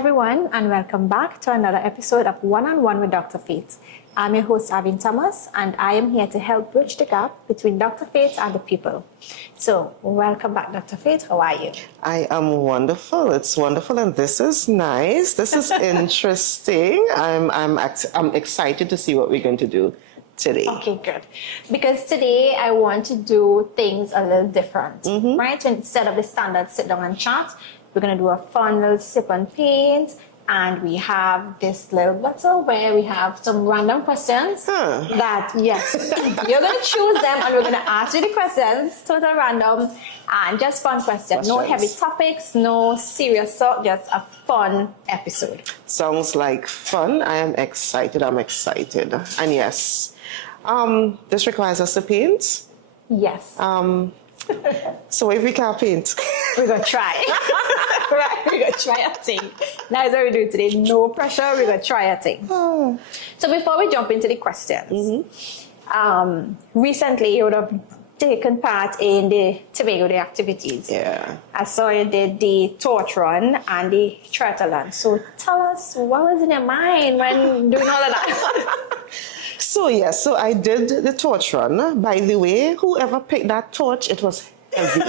everyone, and welcome back to another episode of One-on-One with Dr. Faith. I'm your host, Avin Thomas, and I am here to help bridge the gap between Dr. Faith and the people. So, welcome back, Dr. Faith. How are you? I am wonderful. It's wonderful, and this is nice. This is interesting. I'm excited to see what we're going to do today. Okay, good. Because today I want to do things a little different, right? So instead of the standard sit down and chat, we're going to do a fun little sip and paint. And we have this little bottle where we have some random questions that, yes, you're going to choose them and we're going to ask you the questions, total random, and just fun questions. No heavy topics, no serious talk, just a fun episode. Sounds like fun. I am excited. I'm excited. And yes, this requires us to paint. Yes. So if we can't paint, we're going to try. Right, we're going to try a thing. That's what we're doing today. No pressure. We're going to try a thing. So before we jump into the questions, recently you would have taken part in the Tobago Day activities. Yeah. I saw you did the torch run and the triathlon. So tell us, what was in your mind when doing all of that? So I did the torch run. By the way, whoever picked that torch, it was heavy.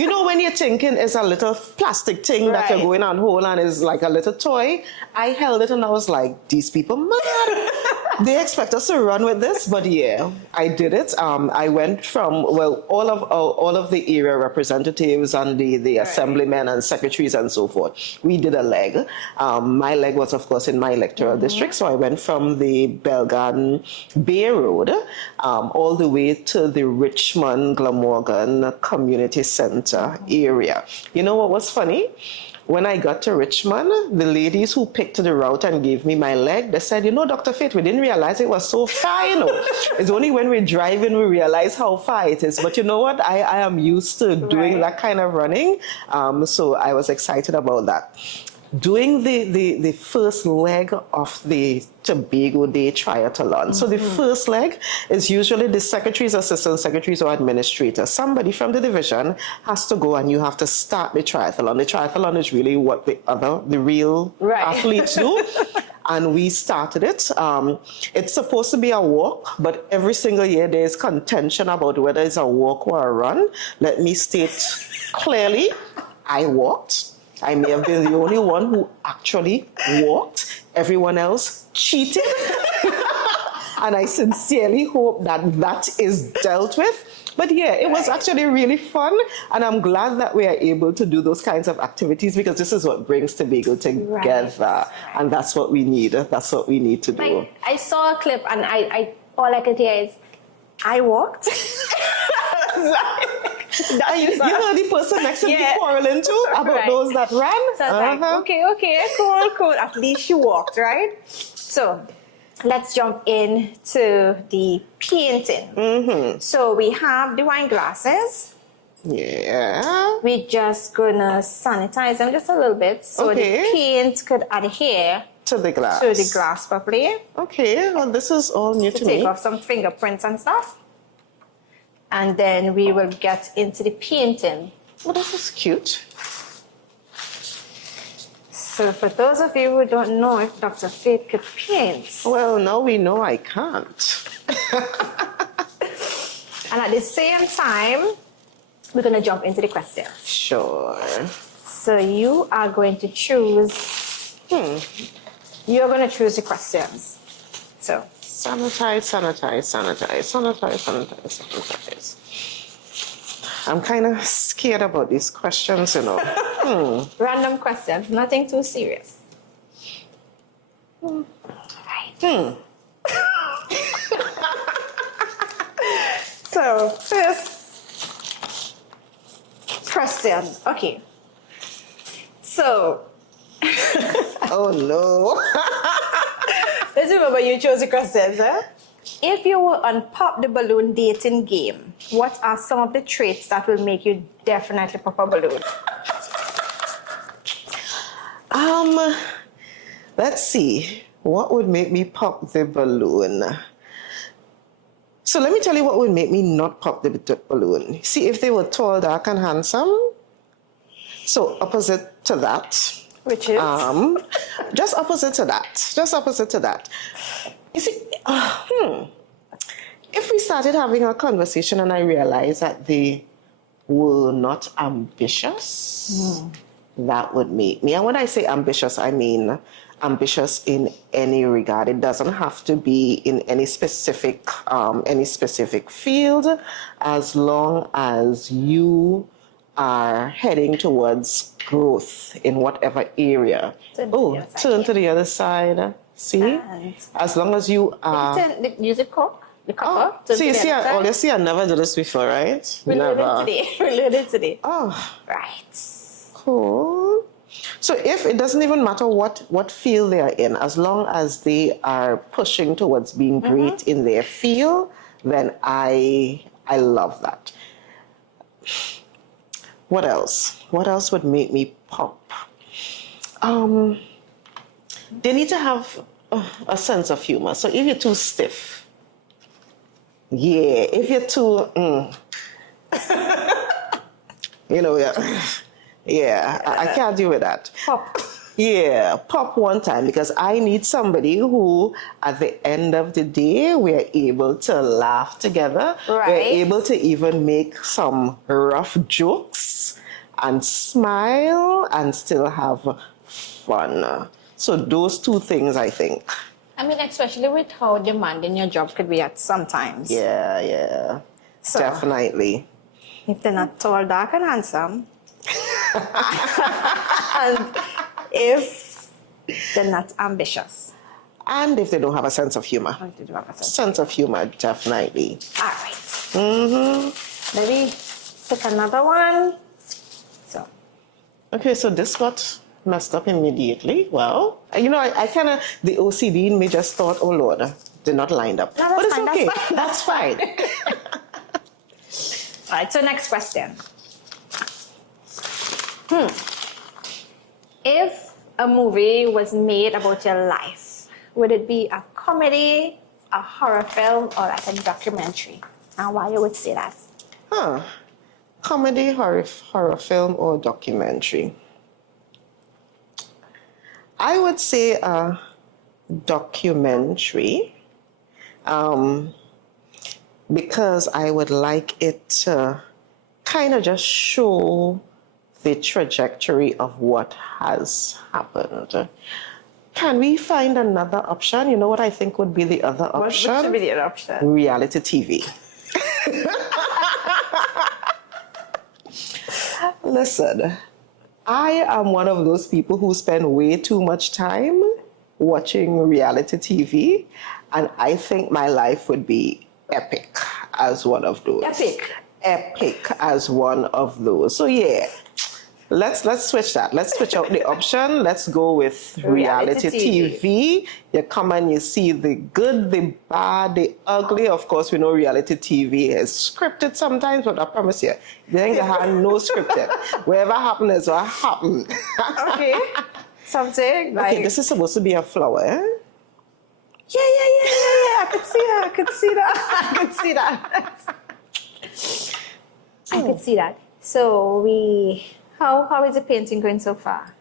You know when you're thinking it's a little plastic thing that you're going on hold and is like a little toy. I held it and I was like, these people mad. They expect us to run with this, but yeah, I did it. I went from all of the area representatives and the assemblymen and secretaries and so forth. We did a leg. My leg was of course in my electoral district, so I went from the Belgarden Bay Road all the way to the Richmond Glamorgan Community Center area. You know what was funny? When I got to Richmond, the ladies who picked the route and gave me my leg, they said, Dr. Faith, we didn't realize it was so far, It's only when we're driving we realize how far it is. But you know what? I am used to doing that kind of running. So I was excited about that. Doing the first leg of the Tobago Day triathlon. So the first leg is usually the secretaries, assistant secretaries, or administrators. Somebody from the division has to go and you have to start the triathlon. The triathlon is really what the real athletes do. And we started it. It's supposed to be a walk, but every single year there's contention about whether it's a walk or a run. Let me state clearly, I walked. I may have been the only one who actually walked. Everyone else cheated. And I sincerely hope that is dealt with. But yeah, it was actually really fun. And I'm glad that we are able to do those kinds of activities because this is what brings Tobago together. And that's what we need. That's what we need to do. I saw a clip and I all I could hear is, I walked. You heard the person next to me quarreling too about those that ran? So I was like, okay, cool. At least you walked, right? So let's jump into the painting. So we have the wine glasses. Yeah. We're just gonna sanitize them just a little bit so the paint could adhere to the glass properly. Okay, well this is all new to me. Take off some fingerprints and stuff. And then we will get into the painting. Well, this is cute. So for those of you who don't know if Dr. Faith could paint. Well, now we know I can't. And at the same time, we're going to jump into the questions. Sure. So you are going to choose. You're going to choose the questions. So. Sanitize. I'm kind of scared about these questions, Random questions, nothing too serious. Right. So, first question. Okay. So. Oh no. Let's remember you chose the questions, huh? If you were on Pop the Balloon dating game, what are some of the traits that will make you definitely pop a balloon? Let's see. What would make me pop the balloon? So let me tell you what would make me not pop the balloon. See, if they were tall, dark, and handsome. So opposite to that, Which is? Just opposite to that. Just opposite to that. You see, if we started having a conversation and I realized that they were not ambitious, that would make me. And when I say ambitious, I mean ambitious in any regard. It doesn't have to be in any specific field, as long as you are heading towards growth in whatever area. Turn to the other side. See? And as long as you are... Use it cover? The cover? See, I never did this before, right? We learned it today. Oh. Right. Cool. So if it doesn't even matter what field they are in, as long as they are pushing towards being great in their field, then I love that. What else? What else would make me pop? They need to have a sense of humor. So if you're too stiff, if you're too, I can't deal with that. Pop. Yeah, pop one time, because I need somebody who, at the end of the day, we're able to laugh together. Right. We're able to even make some rough jokes and smile and still have fun. So those two things, I think. I mean, especially with how demanding your job could be at sometimes. Yeah. So, definitely. If they're not tall, dark, and handsome, and if they're not ambitious. And if they don't have a sense of humor. Sense of humor, definitely. All right. Maybe pick another one. So. Okay, so this got messed up immediately. Well, I kind of, the OCD in me just thought, oh Lord, they're not lined up. No, but it's fine, okay. That's fine. All right, so next question. If a movie was made about your life, would it be a comedy, a horror film, or like a documentary? And why you would say that? Comedy, horror film, or documentary? I would say a documentary, because I would like it to kind of just show the trajectory of what has happened. Can we find another option? You know what I think would be the other option? What should be the other option? Reality TV. Listen, I am one of those people who spend way too much time watching reality TV, and I think my life would be epic as one of those. Epic as one of those. So yeah, let's switch that. Let's switch out the option. Let's go with reality TV. You come and you see the good, the bad, the ugly. Of course, we know reality TV is scripted sometimes, but I promise you, they have no scripted. Whatever happened is what happened. Okay. Something like... Okay, this is supposed to be a flower, eh? Yeah. I could see that. I could see that. So how is the painting going so far?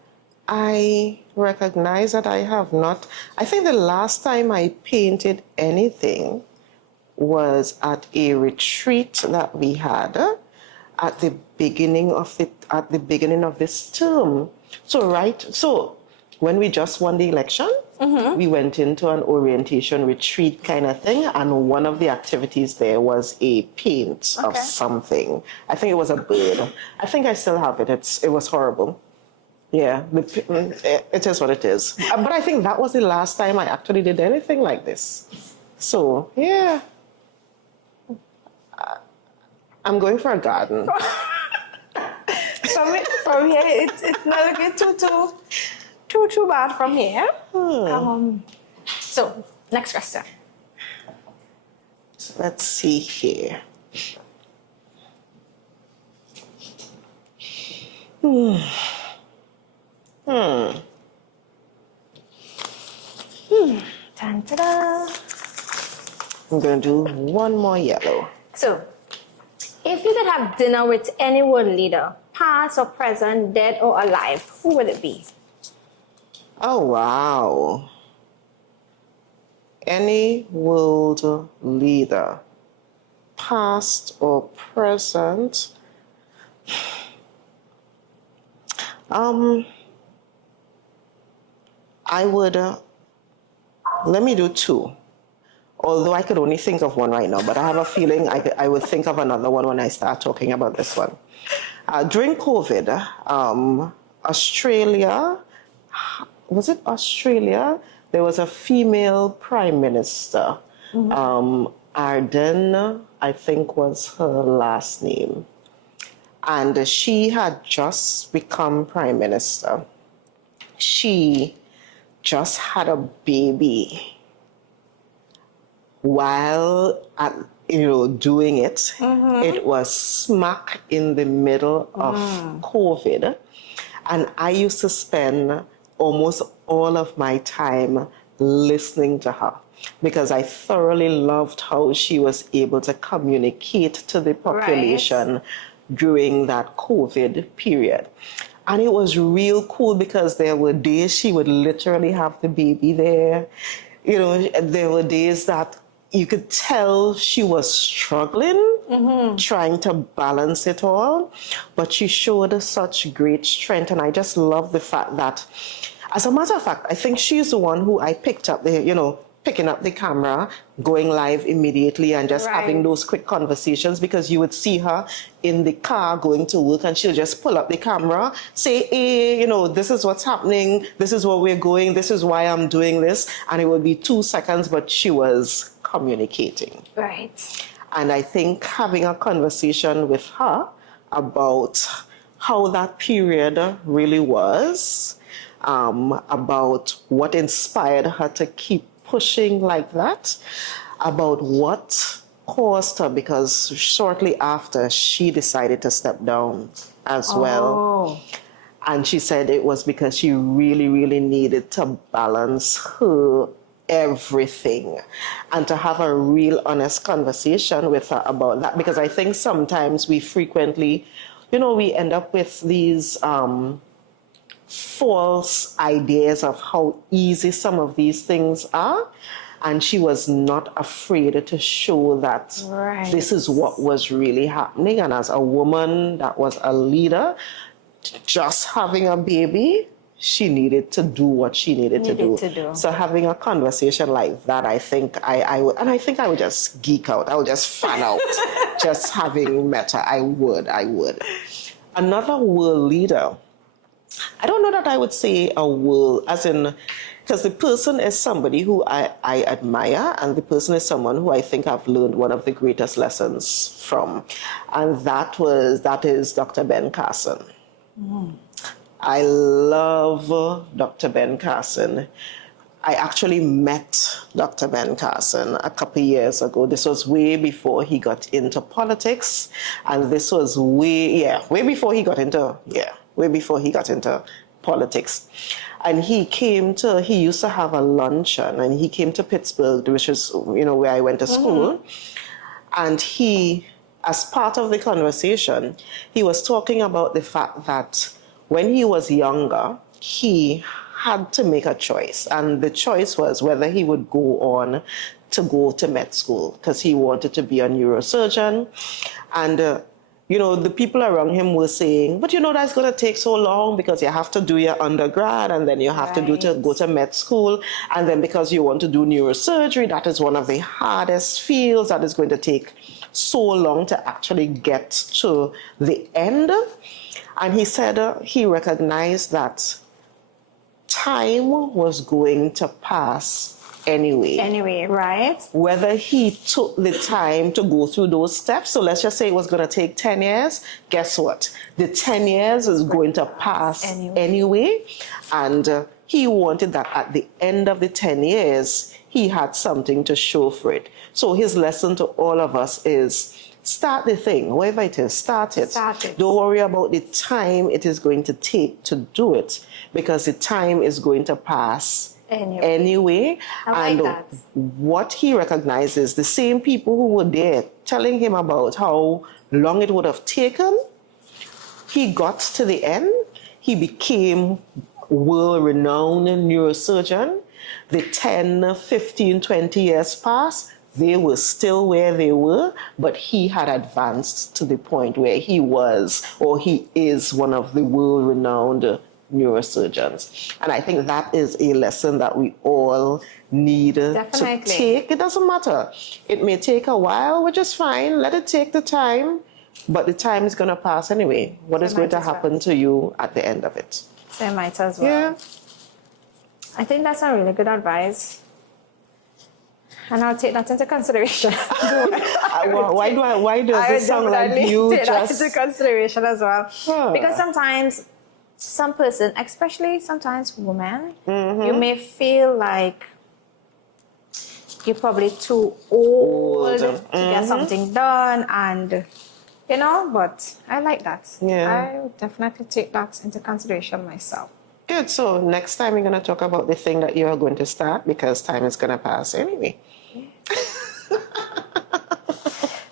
I recognize that I have not. I think the last time I painted anything was at a retreat that we had at the beginning of this term. So when we just won the election, we went into an orientation retreat kind of thing, and one of the activities there was a paint of something. I think it was a bird. I think I still have it. It was horrible. Yeah, it is what it is. But I think that was the last time I actually did anything like this. So, yeah. I'm going for a garden. From here, it's not looking too bad from here. So, next question. Let's see here. Ta-da. I'm going to do one more yellow. So, if you could have dinner with any world leader, past or present, dead or alive, who would it be? Oh, wow. Any world leader, past or present. I would, let me do two. Although I could only think of one right now, but I have a feeling I would think of another one when I start talking about this one. During COVID, Australia, was it Australia? There was a female prime minister. Arden, I think was her last name. And she had just become prime minister. She just had a baby while doing it. It was smack in the middle of COVID, and I used to spend almost all of my time listening to her because I thoroughly loved how she was able to communicate to the population during that COVID period. And it was real cool because there were days she would literally have the baby there. There were days that you could tell she was struggling, trying to balance it all, but she showed such great strength. And I just love the fact that, as a matter of fact, I think she's the one who I picked up picking up the camera, going live immediately and just having those quick conversations, because you would see her in the car going to work and she'll just pull up the camera, say, hey, this is what's happening, this is where we're going, this is why I'm doing this. And it would be 2 seconds, but she was communicating. Right. And I think having a conversation with her about how that period really was, about what inspired her to keep pushing like that, about what caused her, because shortly after she decided to step down as well. And she said it was because she really, really needed to balance her everything and to have a real honest conversation with her about that. Because I think sometimes we frequently, we end up with these false ideas of how easy some of these things are. And she was not afraid to show that this is what was really happening. And as a woman that was a leader, just having a baby, she needed to do what she needed to do. So having a conversation like that, I think I would, and I think I would just geek out. I would just fan out. Just having met her, I would. Another world leader, I don't know that I would say a world, as in, because the person is somebody who I admire, and the person is someone who I think I've learned one of the greatest lessons from. And that is Dr. Ben Carson. I love Dr. Ben Carson. I actually met Dr. Ben Carson a couple of years ago. This was way before he got into politics. And this was way before he got into politics. And he used to have a luncheon, and he came to Pittsburgh, which is, where I went to school. And he, as part of the conversation, he was talking about the fact that when he was younger, he had to make a choice. And the choice was whether he would go to med school, because he wanted to be a neurosurgeon. And, the people around him were saying, but that's going to take so long because you have to do your undergrad, and then you have to go to med school. And then because you want to do neurosurgery, that is one of the hardest fields that is going to take so long to actually get to the end. And he said he recognized that time was going to pass anyway, right? Whether he took the time to go through those steps, so let's just say it was going to take 10 years, guess what? The 10 years is going to pass anyway. And he wanted that at the end of the 10 years, he had something to show for it. So his lesson to all of us is, start the thing, whatever it is, start it. Don't worry about the time it is going to take to do it, because the time is going to pass anyway. And what he recognizes, the same people who were there telling him about how long it would have taken, he got to the end, he became world-renowned neurosurgeon. The 10, 15, 20 years passed, they were still where they were, but he had advanced to the point where he was, or he is, one of the world-renowned neurosurgeons. And I think that is a lesson that we all need to take. It doesn't matter. It may take a while, which is fine. Let it take the time, but the time is going to pass anyway. What is going to happen to you at the end of it? So it might as well. Yeah. I think that's a really good advice. And I'll take that into consideration. Why does it sound like you take just... that into consideration as well. Because sometimes, some person, especially sometimes women, you may feel like you're probably too old to get something done, and you know, but I like that. I would definitely take that into consideration myself. Good. So next time we're going to talk about the thing that you are going to start, because time is going to pass anyway.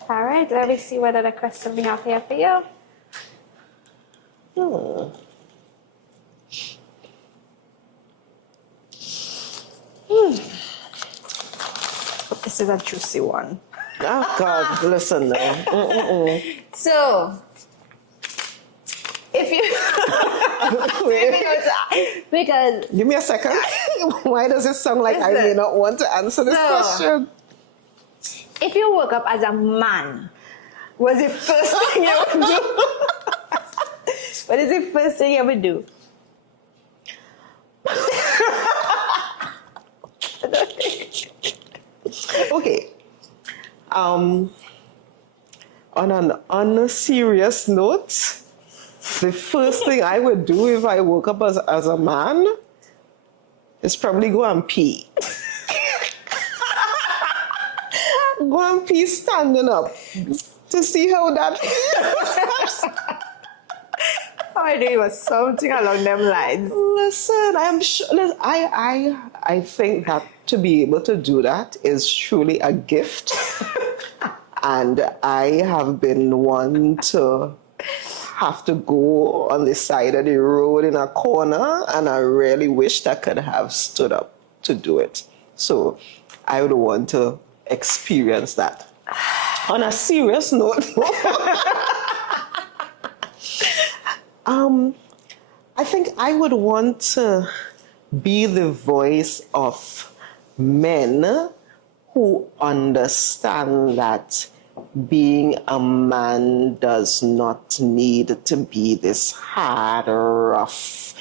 All right, let me see what other question we have here for you. This is a juicy one. Oh, God, listen now. So, if you... because... Give me a second. Why does it sound like I may not want to answer this question? If you woke up as a man, what's the first thing you would do? What is the first thing you would do? Okay. On an unserious note, the first thing I would do if I woke up as a man is probably go and pee. Go and pee standing up to see how that feels. I knew it was something along them lines. Listen, I'm sure. I think that to be able to do that is truly a gift. And I have been one to have to go on the side of the road in a corner, and I really wished I could have stood up to do it. So I would want to experience that. On a serious note, I think I would want to be the voice of men who understand that being a man does not need to be this hard, rough,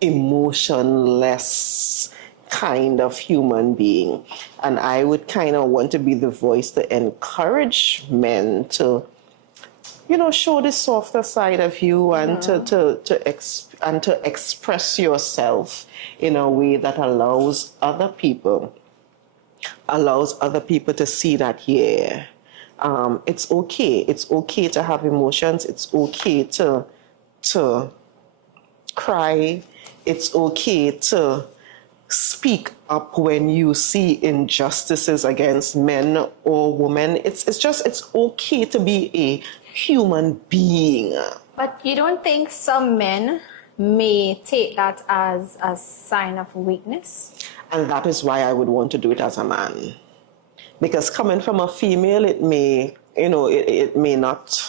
emotionless kind of human being. And I would kind of want to be the voice to encourage men to, you know, show the softer side of you, and to express yourself in a way that allows other people to see that, it's okay. It's okay to have emotions. It's okay to cry. It's okay to speak up when you see injustices against men or women. It's okay to be a human being. But you don't think some men may take that as a sign of weakness? And that is why I would want to do it as a man. Because coming from a female, it may, it may not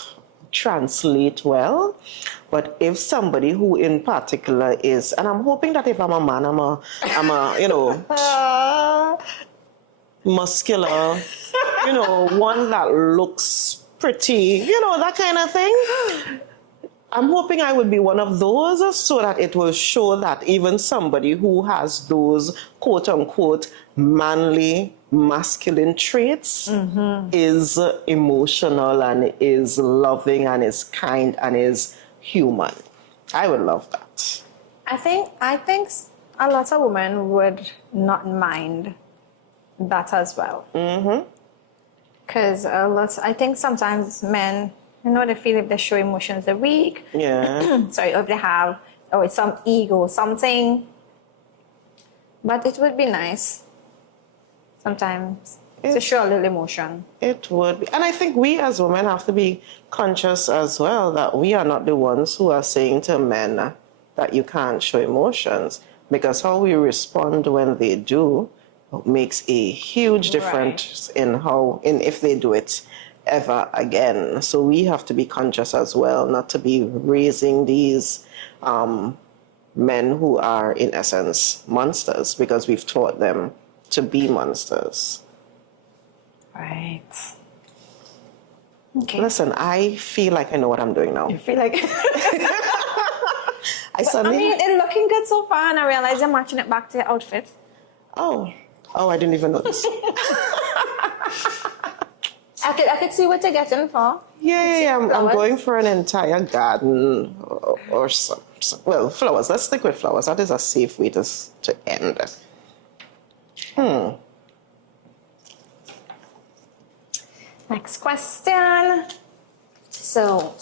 translate well. But if somebody who in particular is, and I'm hoping that if I'm a man, I'm a muscular, one that looks pretty, that kind of thing. I'm hoping I would be one of those, so that it will show that even somebody who has those quote unquote manly, masculine traits is emotional and is loving and is kind and is human. I would love that. I think a lot of women would not mind that as well. Because I think sometimes men, they feel if they show emotions, they're weak. Yeah. Sorry, if they have, it's some ego, something. But it would be nice sometimes to show a little emotion. It would be. And I think we as women have to be conscious as well that we are not the ones who are saying to men that that you can't show emotions, because how we respond when they do makes a huge difference in if they do it ever again. So we have to be conscious as well, not to be raising these men who are in essence monsters, because we've taught them to be monsters. Right. Okay. Listen, I feel like I know what I'm doing now. You feel like... I mean, it's looking good so far, and I realize you're matching it back to your outfit. Oh, I didn't even notice. I could see what you're getting for. Yeah. I'm going for an entire garden or some, well, flowers. Let's stick with flowers. That is a safe way to end. Next question. So,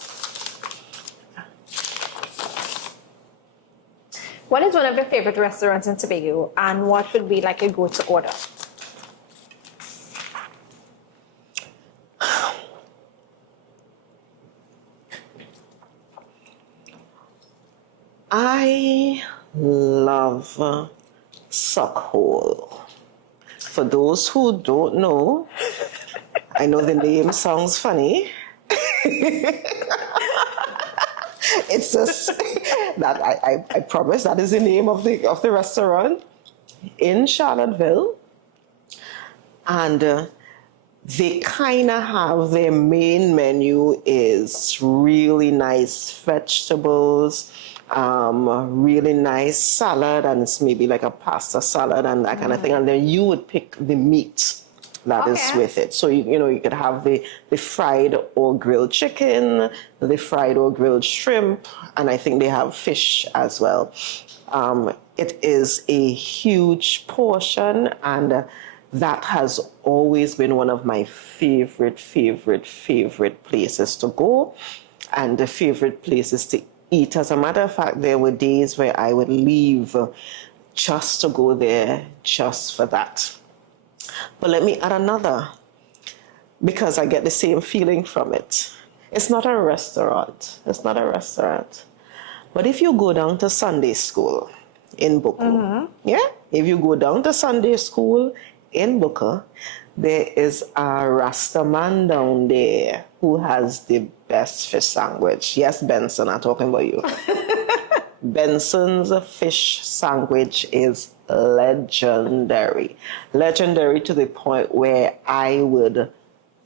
what is one of your favorite restaurants in Tobago, and what would be like a go-to order? I love Suckhole. For those who don't know, I know the name sounds funny. It's just that I promise that is the name of the restaurant in Charlottesville. And they kind of have their main menu is really nice vegetables, really nice salad, and it's maybe like a pasta salad and that kind of thing. And then you would pick the meat that is with it. So, you could have the fried or grilled chicken, the fried or grilled shrimp, and I think they have fish as well. It is a huge portion, and that has always been one of my favorite places to go, and the favorite places to eat. As a matter of fact, there were days where I would leave just to go there just for that. But let me add another, because I get the same feeling from it. It's not a restaurant. But if you go down to Sunday school in Booker, if you go down to Sunday school in Booker, there is a Rasta man down there who has the best fish sandwich. Yes, Benson, I'm talking about you. Benson's fish sandwich is legendary to the point where I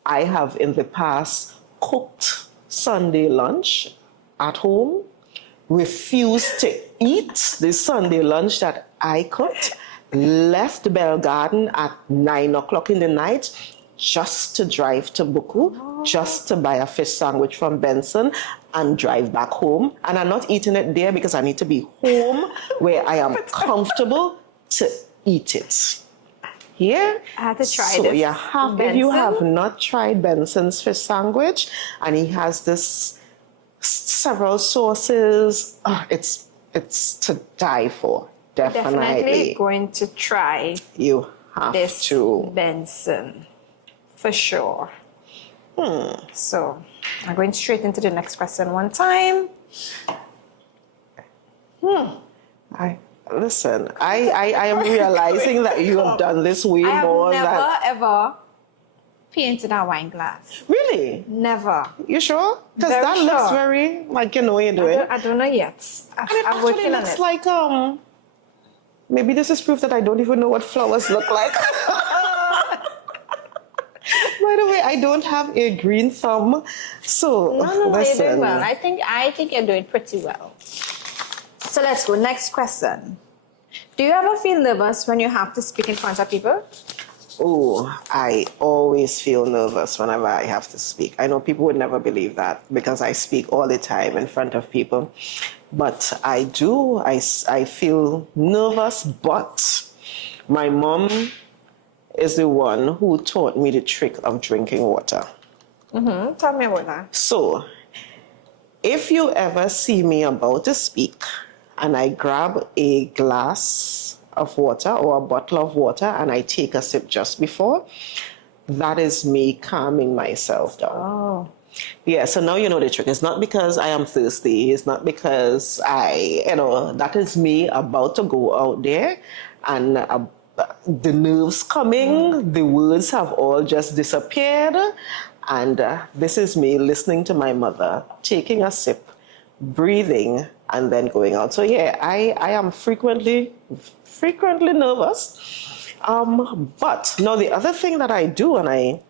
have in the past cooked Sunday lunch at home, refused to eat the Sunday lunch that I cooked, left Bell Garden at 9 o'clock in the night just to drive to Buku, just to buy a fish sandwich from Benson and drive back home. And I'm not eating it there because I need to be home where I am comfortable to eat it. Yeah? I have to try so this. If you have not tried Benson's fish sandwich, and he has this several sauces, it's to die for. Definitely going to try you have this to. Benson for sure. So I'm going straight into the next question one time. I am realizing that you have done this way more than... I have never, ever painted a wine glass. Really? Never. You sure? Because that looks very, like, you know what you're doing. I don't know yet. I'm working on it. Looks like, maybe this is proof that I don't even know what flowers look like. By the way, I don't have a green thumb, so No, listen. you're doing well. I think you're doing pretty well. So let's go. Next question. Do you ever feel nervous when you have to speak in front of people? Oh, I always feel nervous whenever I have to speak. I know people would never believe that because I speak all the time in front of people. But I do. I feel nervous, but my mom is the one who taught me the trick of drinking water. Tell me about that. So, if you ever see me about to speak and I grab a glass of water or a bottle of water and I take a sip just before, that is me calming myself down. Yeah, so now you know the trick. It's not because I am thirsty. It's not because that is me about to go out there and the nerves coming, the words have all just disappeared. And this is me listening to my mother, taking a sip, breathing, and then going out. So yeah, I am frequently nervous. But now the other thing that I do, and I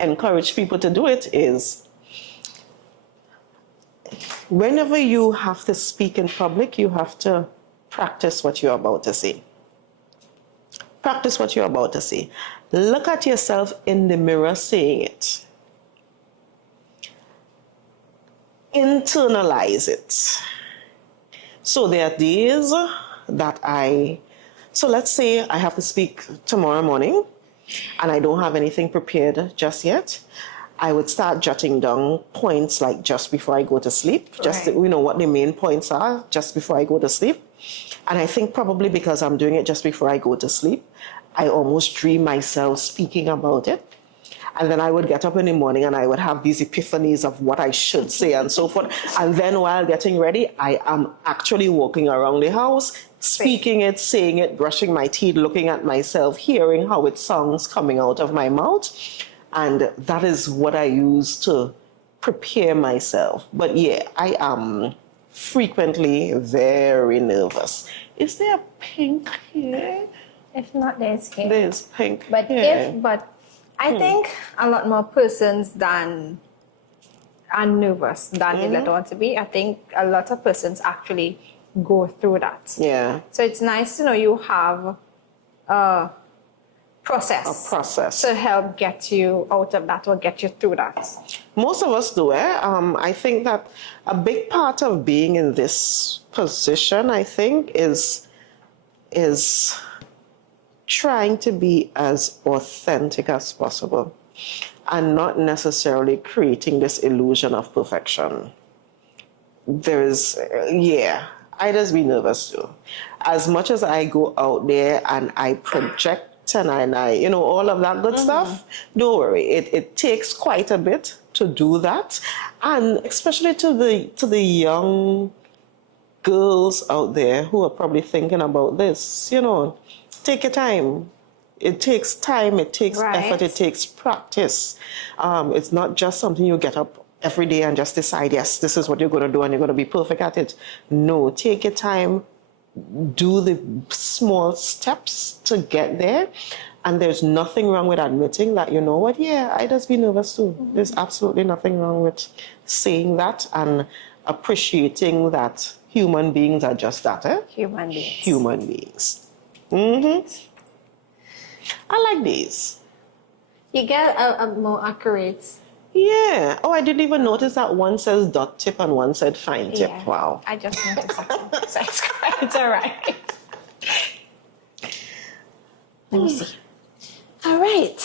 encourage people to do it, is whenever you have to speak in public, you have to practice what you're about to say. Practice what you're about to say. Look at yourself in the mirror saying it. Internalize it. So there are days that so let's say I have to speak tomorrow morning and I don't have anything prepared just yet. I would start jotting down points like just before I go to sleep, just Right. what the main points are just before I go to sleep. And I think probably because I'm doing it just before I go to sleep, I almost dream myself speaking about it. And then I would get up in the morning and I would have these epiphanies of what I should say and so forth. And then while getting ready, I am actually walking around the house, speaking it, saying it, brushing my teeth, looking at myself, hearing how it sounds coming out of my mouth. And that is what I use to prepare myself. But yeah, I am frequently very nervous. Is there pink here? If not, there's here. There's pink But here. I think a lot more persons than are nervous than they let on to be. I think a lot of persons actually go through that. Yeah. So it's nice to know you have a process to help get you out of that or get you through that. Most of us do. I think that a big part of being in this position, I think, is trying to be as authentic as possible and not necessarily creating this illusion of perfection. I just be nervous too. As much as I go out there and I project and I all of that good stuff, don't worry. It takes quite a bit to do that. And especially to the young girls out there who are probably thinking about this, take your time. It takes time, it takes effort, it takes practice. It's not just something you get up every day and just decide, yes, this is what you're going to do and you're going to be perfect at it. No, take your time, do the small steps to get there. And there's nothing wrong with admitting that, I just be nervous too. There's absolutely nothing wrong with saying that and appreciating that human beings are just that, Human beings. Human beings. Mm-hmm. I like these. You get a more accurate. Yeah. Oh, I didn't even notice that one says dot tip and one said fine tip. Yeah. Wow. I just noticed that. So it's all right. Let me see. All right.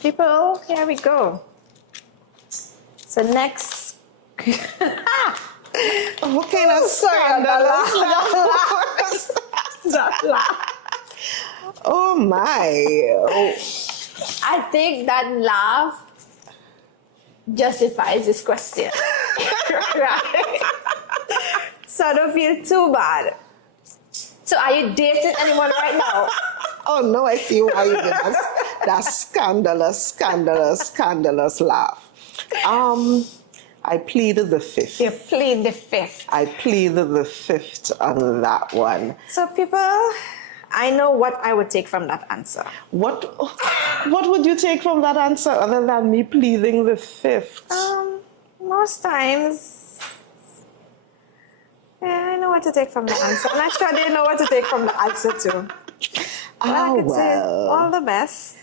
People, here we go. So next. What kind of scandalous? Oh my. Oh. I think that laugh justifies this question. Right? So I don't feel too bad. So are you dating anyone right now? Oh no, I see why you did that scandalous laugh. I pleaded the fifth. You plead the fifth. I pleaded the fifth on that one. So people, I know what I would take from that answer. What would you take from that answer other than me pleading the fifth? Most times, I know what to take from the answer. And I'm sure they know what to take from the answer too. But I could say all the best.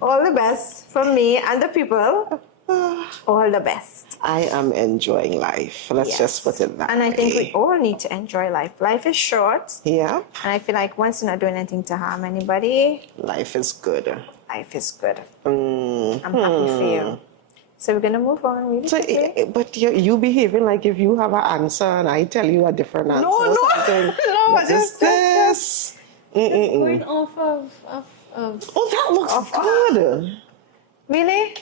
All the best from me and the people. All the best. I am enjoying life. Let's just put it that way. And I think we all need to enjoy life. Life is short. Yeah. And I feel like once you're not doing anything to harm anybody, life is good. Life is good. Mm-hmm. I'm happy for you. So we're going to move on really quickly. But you behaving like if you have an answer and I tell you a different answer. No. What is this? Going off of Oh, that looks good. Really?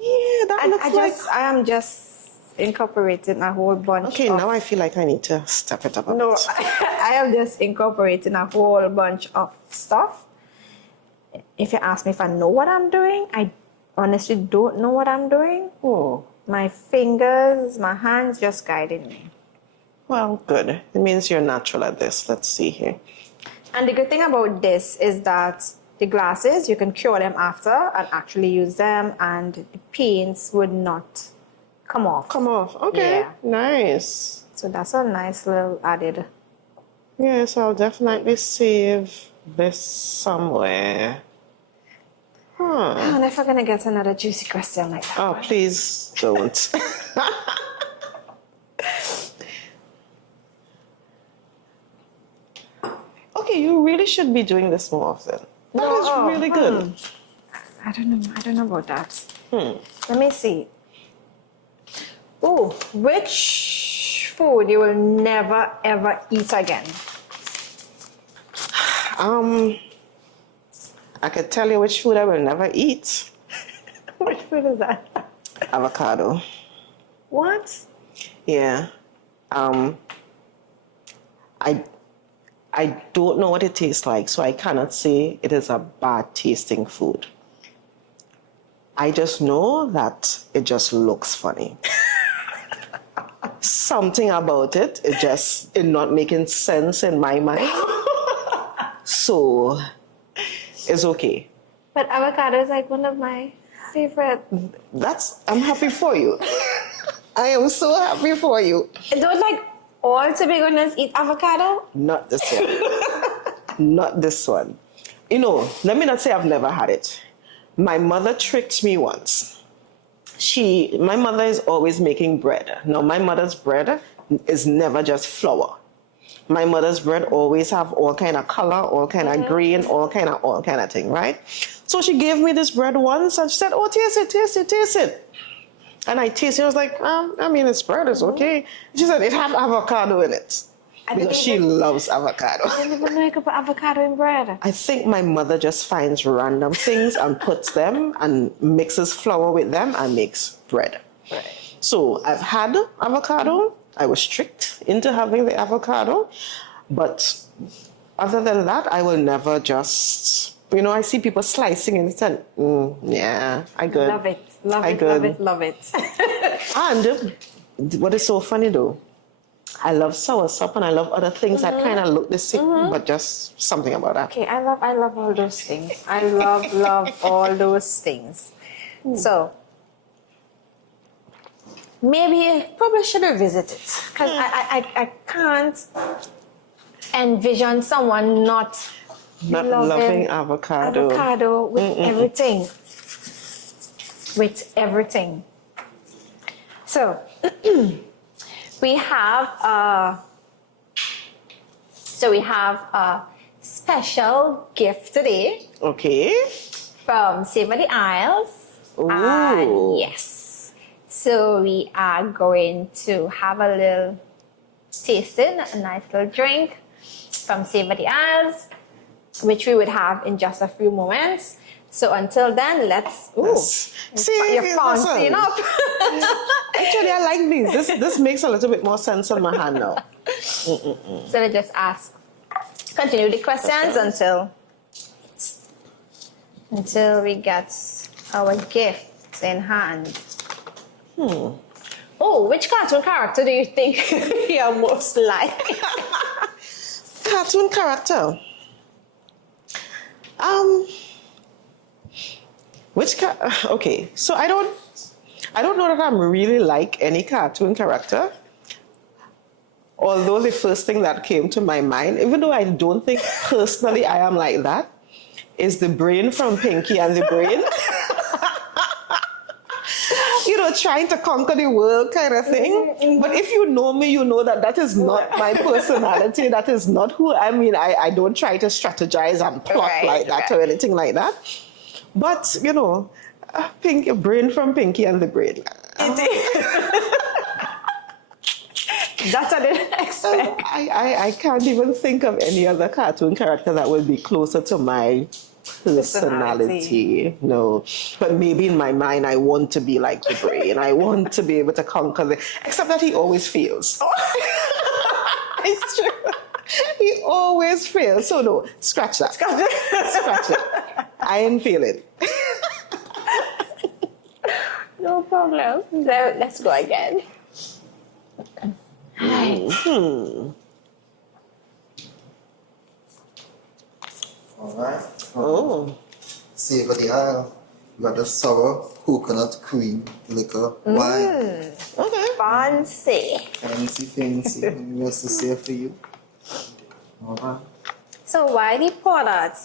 Yeah, that looks like... I am just incorporating a whole bunch Okay, of... now I feel like I need to step it up a No, bit. I am just incorporating a whole bunch of stuff. If you ask me if I know what I'm doing, I honestly don't know what I'm doing. Oh, My fingers, my hands just guiding me. well, good. It means you're natural at this. Let's see here. And the good thing about this is that the glasses, you can cure them after and actually use them, and the paints would not come off. Come off. Okay, Yeah. nice. So that's a nice little added. Yes, I'll definitely save this somewhere. Huh. And if I'm going to get another juicy question like that. Oh, please don't. Okay, you really should be doing this more often. That is really good. I don't know about that. Let me see. Oh, which food you will never ever eat again? I could tell you which food I will never eat. Which food is that? Avocado. What? Yeah. I don't know what it tastes like, so I cannot say it is a bad tasting food. I just know that it just looks funny. Something about it, it not making sense in my mind. So it's okay. But avocado is like one of my favorite. I'm happy for you. I am so happy for you. Don't like all Tobagoans eat avocado? Not this one. Not this one. You know, let me not say I've never had it. My mother tricked me once. My mother is always making bread. Now, my mother's bread is never just flour. My mother's bread always have all kind of color, all kind of green, all kind of thing, right? So she gave me this bread once and she said, oh, taste it, taste it, taste it. And I tasted it. I was like, I mean, it's bread, it's okay. She said it have avocado in it. Because she loves avocado. I didn't even know you could put avocado in bread. I think my mother just finds random things and puts them and mixes flour with them and makes bread. Right. So I've had avocado. I was tricked into having the avocado. But other than that, I will never just, I see people slicing it and, yeah, I good. Love it, love it, love it, love it. And what is so funny though, I love soursop and I love other things that kind of look the same, but just something about that. Okay, I love all those things. I love all those things. So maybe probably should revisit it because I can't envision someone not loving avocado with everything. With everything. So we have a special gift today. Okay. From Save the Isles. Ooh. And yes. So we are going to have a little tasting, a nice little drink from Save the Isles, which we would have in just a few moments. So until then, let's see, you're fancying up. Actually, I like these. This makes a little bit more sense on my hand now. So let's just continue the questions until we get our gifts in hand. Oh, which cartoon character do you think you're most like? Cartoon character. Okay, so I don't know that I'm really like any cartoon character. Although the first thing that came to my mind, even though I don't think personally I am like that, is the brain from Pinky and the Brain. Trying to conquer the world kind of thing. But if you know me, you know that is not my personality. That is not who I mean. I don't try to strategize and plot like that or anything like that. But, Brain from Pinky and the Brain. That I didn't expect. I can't even think of any other cartoon character that would be closer to my personality. No. But maybe in my mind, I want to be like the brain. I want to be able to conquer it. Except that he always fails. It's true. He always fails. So no, scratch that. Scratch it. I ain't feeling. No problem. So let's go again. Right. All right. Oh. Savor the aisle. We got the sour coconut cream liquor wine. Okay. Fancy. Fancy. What's to say for you? All right. So why do you pour that?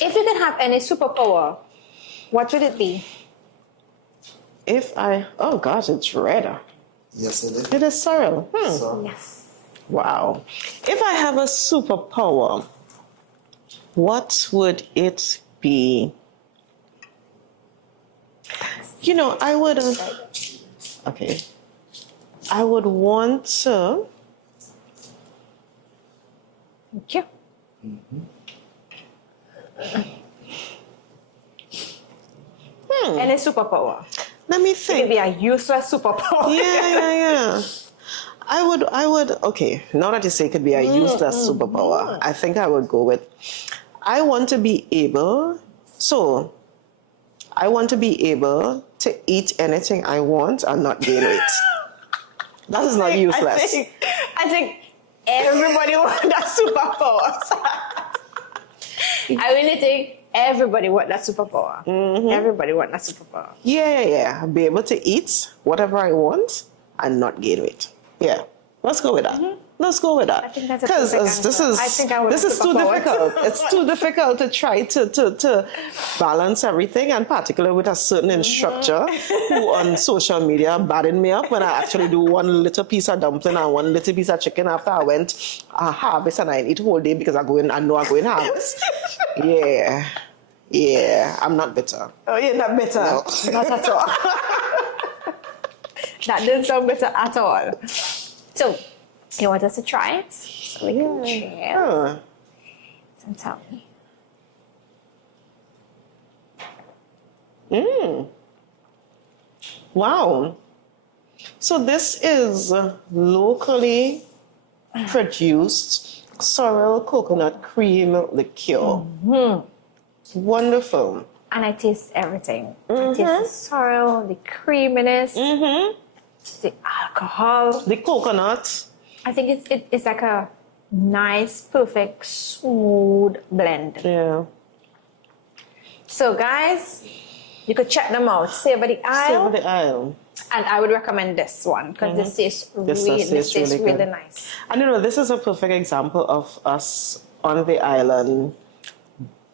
If you could have any superpower, what would it be? Oh gosh, it's red. Yes, it is. It is sorrel. So, Yes. Wow. If I have a superpower, what would it be? You know, I would. Okay. I would want to. Thank you. Any superpower. Let me It could think. be a useless superpower. Yeah. I would, okay, now that you say it could be a useless superpower, I think I would go with, I want to be able to eat anything I want and not gain weight. That is not useless. I think everybody wants that superpower. I really think everybody wants that superpower. Everybody wants that superpower. Yeah. Be able to eat whatever I want and not gain weight. Yeah. Let's go with that. Let's go with that. I think that's a Because perfect this answer. is I think I would this have is too superpower. difficult. It's too difficult to try to balance everything, and particularly with a certain instructor who on social media batting me up when I actually do one little piece of dumpling and one little piece of chicken after I went harvest and I eat whole day because I know I'm going harvest. Yeah. I'm not bitter. Oh, you're not better. No. Not at all. That didn't sound better at all. So, you want us to try it? So we can try it. Huh. And tell me. Wow. So this is locally produced sorrel coconut cream liqueur. Wonderful. And I taste everything. I taste the sorrel, the creaminess, the alcohol. The coconut. I think it's like a nice, perfect, smooth blend. Yeah. So guys, you could check them out. Savor the Isle. Savor the Isle. And I would recommend this one because this tastes really good. nice. And you know, this is a perfect example of us on the island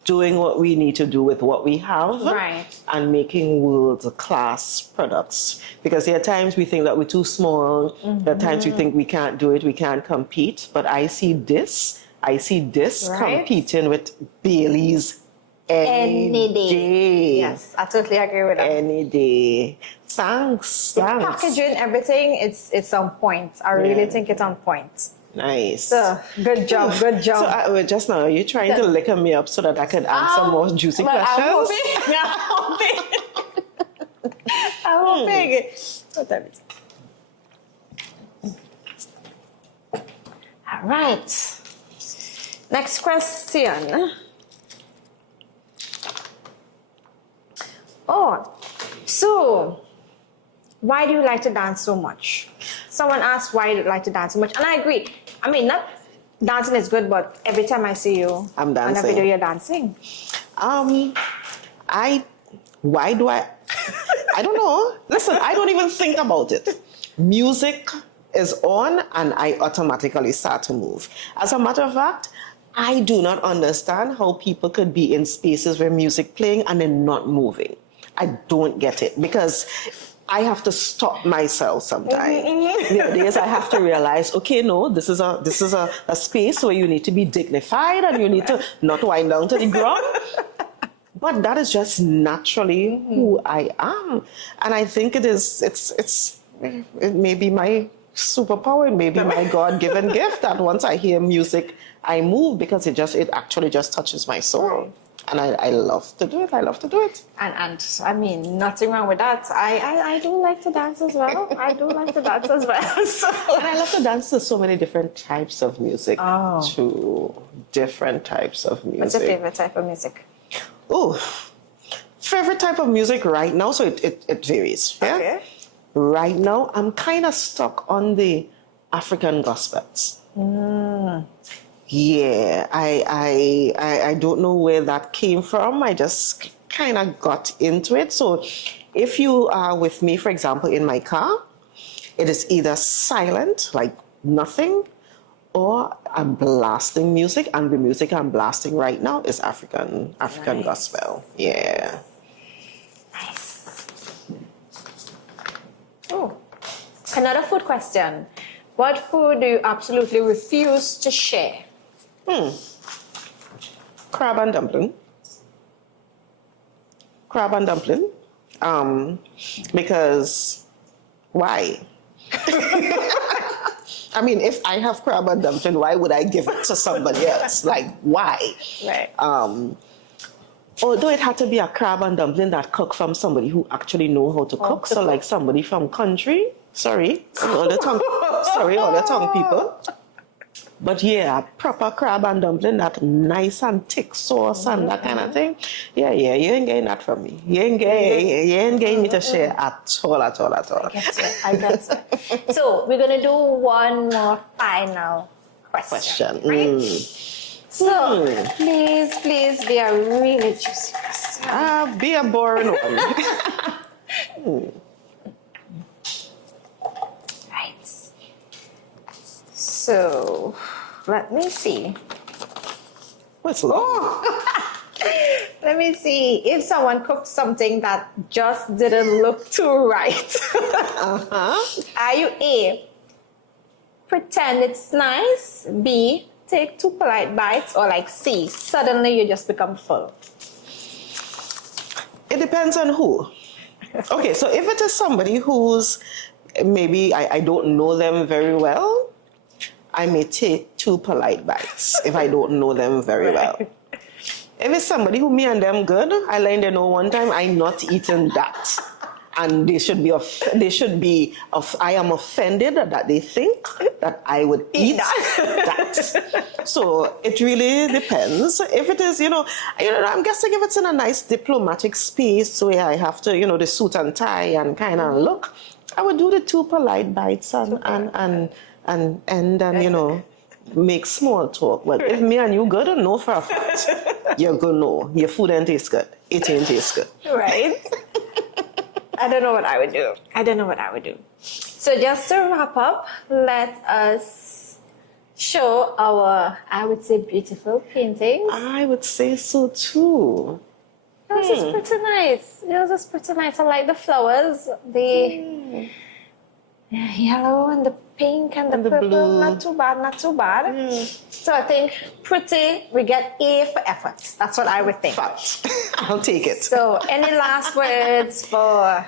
doing what we need to do with what we have, Right. and making world-class products. Because there are times we think that we're too small, there are times we think we can't do it, we can't compete, but I see this Right. competing with Bailey's any day. Yes, I totally agree with that. Any day. Thanks. Packaging, everything, it's on point. I really think it's on point. Nice. So, good job. So just now, you're trying to liquor me up so that I could answer more juicy questions? I'm hoping. What time is it? All right. Next question. Oh, so why do you like to dance so much? Someone asked why you like to dance so much, and I agree. I mean, not dancing is good, but every time I see you I'm on a dancing. video, you're dancing. Why do I don't know. Listen, I don't even think about it. Music is on and I automatically start to move. As a matter of fact, I do not understand how people could be in spaces where music playing and then not moving. I don't get it because I have to stop myself sometimes. There are days I have to realize, okay, no, this is a space where you need to be dignified and you need to not wind down to the ground. But that is just naturally who I am. And I think it may be my superpower, it may be my God-given gift that once I hear music, I move because it actually just touches my soul. And I love to do it. I love to do it. And I mean, nothing wrong with that. I do like to dance as well. I do like to dance as well. So. And I love to dance to so many different types of music. Oh. To different types of music. What's your favorite type of music? Oh, favorite type of music right now, so it varies. Yeah? Okay. Right now, I'm kind of stuck on the African gospels. Yeah, I don't know where that came from. I just kind of got into it. So if you are with me, for example, in my car, it is either silent, like nothing, or I'm blasting music, and the music I'm blasting right now is African Nice. gospel. Yeah. Nice. Oh, another food question. What food do you absolutely refuse to share? Crab and dumpling. Crab and dumpling. Because why? I mean, if I have crab and dumpling, why would I give it to somebody else? Like, why? Right. Although it had to be a crab and dumpling that cooked from somebody who actually know how to cook. So like somebody from country. Sorry, all the tongue people. But yeah, proper crab and dumpling, that nice and thick sauce and that kind of thing. Yeah, you ain't getting that from me. You ain't getting me to share at all. I get it. So we're gonna do one more final question. Right? So please be a really juicy question. Be a boring one. Right. So let me see. What's long? Let me see if someone cooked something that just didn't look too right. Are you A, pretend it's nice, B, take 2 polite bites, or like C, suddenly you just become full? It depends on who. Okay, so if it is somebody who's maybe I don't know them very well, I may take 2 polite bites if I don't know them very well. If it's somebody who me and them good, I let them know one time I'm not eating that. And they should be I am offended that they think that I would eat that. So it really depends. If it is, I'm guessing if it's in a nice diplomatic space where I have to, the suit and tie and kind of look, I would do the 2 polite bites and make small talk. But if me and you good, know for a fact, you're gonna know your food ain't taste good. It ain't taste good. Right? I don't know what I would do. So just to wrap up, let us show our, I would say, beautiful paintings. I would say so too. Yours is pretty nice. I like the flowers, the yellow and the pink and the purple. blue. Not too bad. So I think pretty, we get A for effort. That's what I would think. Fact. I'll take it. So any last words for...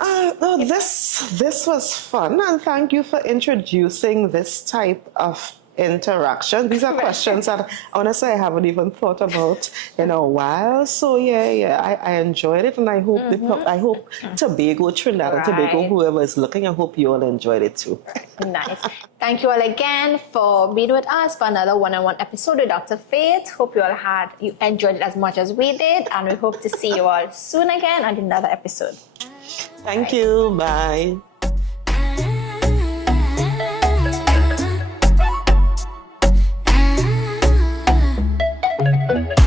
No, this was fun, and thank you for introducing this type of interaction. These are questions that honestly I haven't even thought about in a while. So I enjoyed it, and I hope I hope Tobago, Trinidad and Tobago, whoever is looking, I hope you all enjoyed it too. Nice. Thank you all again for being with us for another one-on-one episode with Dr. Faith. Hope you enjoyed it as much as we did, and we hope to see you all soon again on another episode. Thank you. Bye.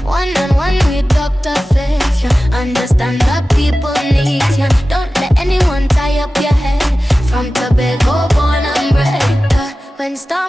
One-on-one with Dr. Faith, you understand that people need you.